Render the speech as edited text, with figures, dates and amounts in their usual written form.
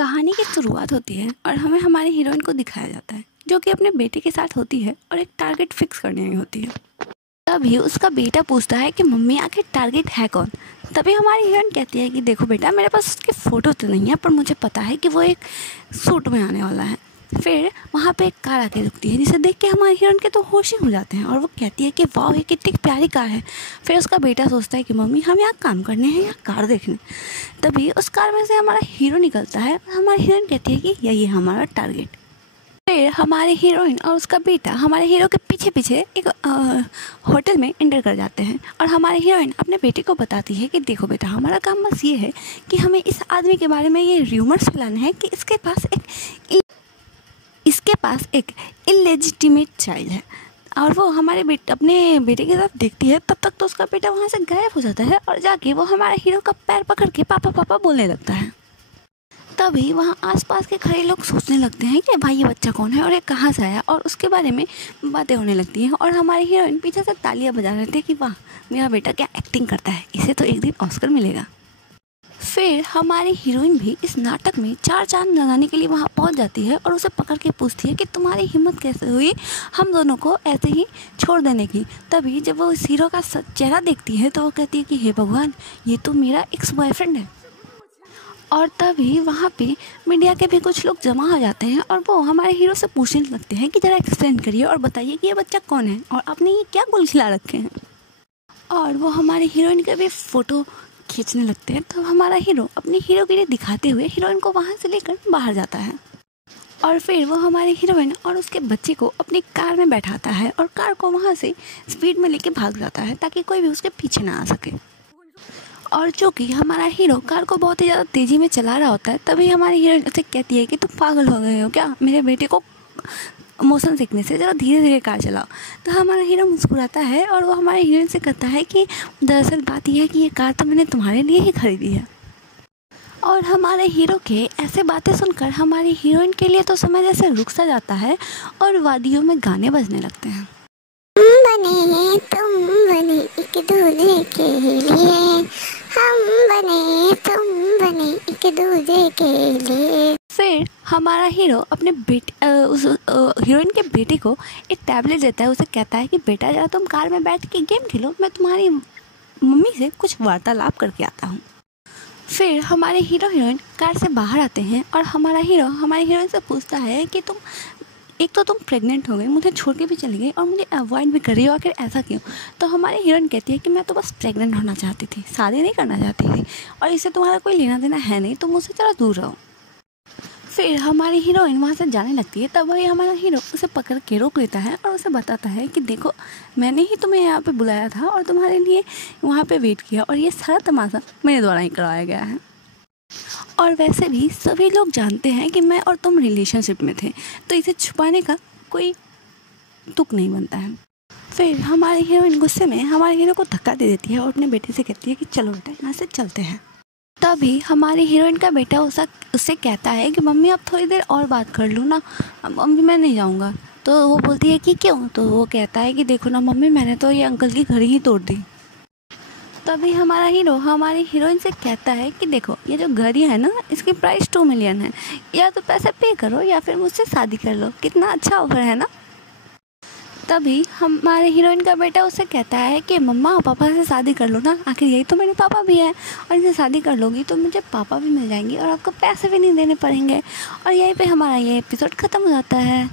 कहानी की शुरुआत होती है और हमें हमारी हीरोइन को दिखाया जाता है जो कि अपने बेटे के साथ होती है और एक टारगेट फिक्स करने में होती है। तभी उसका बेटा पूछता है कि मम्मी आखिर टारगेट है कौन। तभी हमारी हीरोइन कहती है कि देखो बेटा, मेरे पास उसकी फ़ोटो तो नहीं है पर मुझे पता है कि वो एक सूट में आने वाला है। फिर वहाँ पे एक कार आके रुकती है जिसे देख के हमारी हीरोइन के तो होश ही हो जाते हैं और वो कहती है कि वाह, ये कितनी प्यारी कार है। फिर उसका बेटा सोचता है कि मम्मी हम यहाँ काम करने हैं या कार देखने। तभी उस कार में से हमारा हीरो निकलता है और हमारी हीरोइन कहती है कि यही है हमारा टारगेट। फिर हमारे हीरोइन और उसका बेटा हमारे हीरो के पीछे पीछे एक होटल में एंटर कर जाते हैं और हमारे हीरोइन अपने बेटे को बताती है कि देखो बेटा, हमारा काम बस ये है कि हमें इस आदमी के बारे में ये र्यूमर्स फैलाना है कि इसके पास एक इलेजिटिमेट चाइल्ड है। और वो हमारे अपने बेटे की तरफ देखती है। तब तक तो उसका बेटा वहाँ से गायब हो जाता है और जाके वो हमारे हीरो का पैर पकड़ के पापा पापा बोलने लगता है। तभी वहाँ आसपास के खड़े लोग सोचने लगते हैं कि भाई ये बच्चा कौन है और ये कहाँ से आया, और उसके बारे में बातें होने लगती हैं। और हमारी हीरोइन पीछे से तालियां बजा रहे थे कि वाह, मेरा बेटा क्या एक्टिंग करता है, इसे तो एक दिन ऑस्कर मिलेगा। फिर हमारी हीरोइन भी इस नाटक में 4 चांद लगाने के लिए वहाँ पहुँच जाती है और उसे पकड़ के पूछती है कि तुम्हारी हिम्मत कैसे हुई हम दोनों को ऐसे ही छोड़ देने की। तभी जब वो इस हीरो का चेहरा देखती है तो वो कहती है कि हे भगवान, ये तो मेरा एक्स बॉयफ्रेंड है। और तभी वहाँ पे मीडिया के भी कुछ लोग जमा हो जाते हैं और वो हमारे हीरो से पूछने लगते हैं कि ज़रा एक्सप्लेन करिए और बताइए कि ये बच्चा कौन है और आपने ये क्या गुल खिला रखे हैं। और वो हमारे हीरोइन के भी फ़ोटो खींचने लगते हैं। तो हमारा हीरो अपनी हीरोगिरी दिखाते हुए हीरोइन को वहाँ से लेकर बाहर जाता है और फिर वो हमारी हीरोइन और उसके बच्चे को अपनी कार में बैठाता है और कार को वहाँ से स्पीड में लेके भाग जाता है ताकि कोई भी उसके पीछे ना आ सके। और जो कि हमारा हीरो कार को बहुत ही ज़्यादा तेज़ी में चला रहा होता है। तभी हमारी हीरोइन उसे कहती है कि तुम पागल हो गए हो क्या, मेरे बेटे को मोशन सीखने से ज़रा धीरे धीरे कार चलाओ। तो हमारा हीरो मुस्कुराता है और वो हमारे हीरोइन से कहता है कि दरअसल बात यह है कि ये कार तो मैंने तुम्हारे लिए ही खरीदी है। और हमारे हीरो के ऐसे बातें सुनकर हमारी हीरोइन के लिए तो समय जैसे रुक सा जाता है और वादियों में गाने बजने लगते हैं। तुम बने एक दूजे के लिए, हम बने तुम बने एक दूजे के लिए। फिर हमारा हीरो अपने उस हीरोइन के बेटे को एक टैबलेट देता है। उसे कहता है कि बेटा, जरा तुम कार में बैठ के गेम खेलो, मैं तुम्हारी मम्मी से कुछ वार्तालाप करके आता हूँ। फिर हमारे हीरो हीरोइन कार से बाहर आते हैं और हमारा हीरो हमारी हीरोइन से पूछता है कि तुम प्रेग्नेंट हो गई, मुझे छोड़ के भी चली गई और मुझे अवॉइड भी कर रही हो, आखिर ऐसा क्यों। तो हमारी हीरोइन कहती है कि मैं तो बस प्रेग्नेंट होना चाहती थी, शादी नहीं करना चाहती थी और इससे तुम्हारा कोई लेना देना है नहीं, तो मुझसे ज़रा दूर रहो। फिर हमारी हीरोइन वहाँ से जाने लगती है। तब वही हमारा हीरो उसे पकड़ के रोक लेता है और उसे बताता है कि देखो, मैंने ही तुम्हें यहाँ पे बुलाया था और तुम्हारे लिए वहाँ पे वेट किया और ये सारा तमाशा मेरे द्वारा ही करवाया गया है। और वैसे भी सभी लोग जानते हैं कि मैं और तुम रिलेशनशिप में थे, तो इसे छुपाने का कोई तुक नहीं बनता है। फिर हमारी हीरोइन गुस्से में हमारे हीरो को धक्का दे देती है और अपने बेटे से कहती है कि चलो बेटा, यहाँ से चलते हैं। तभी हमारी हीरोइन का बेटा उससे कहता है कि मम्मी आप थोड़ी देर और बात कर लूँ ना, मम्मी मैं नहीं जाऊँगा। तो वो बोलती है कि क्यों। तो वो कहता है कि देखो ना मम्मी, मैंने तो ये अंकल की घड़ी ही तोड़ दी। तभी हमारा हीरो हमारी हीरोइन से कहता है कि देखो, ये जो घड़ी है ना, इसकी प्राइस 2 मिलियन है, या तो पैसे पे करो या फिर मुझसे शादी कर लो। कितना अच्छा ऑफर है ना। तभी हमारे हीरोइन का बेटा उससे कहता है कि मम्मा पापा से शादी कर लो ना, आखिर यही तो मेरे पापा भी हैं और इनसे शादी कर लोगी तो मुझे पापा भी मिल जाएंगे और आपको पैसे भी नहीं देने पड़ेंगे। और यहीं पे हमारा ये एपिसोड ख़त्म हो जाता है।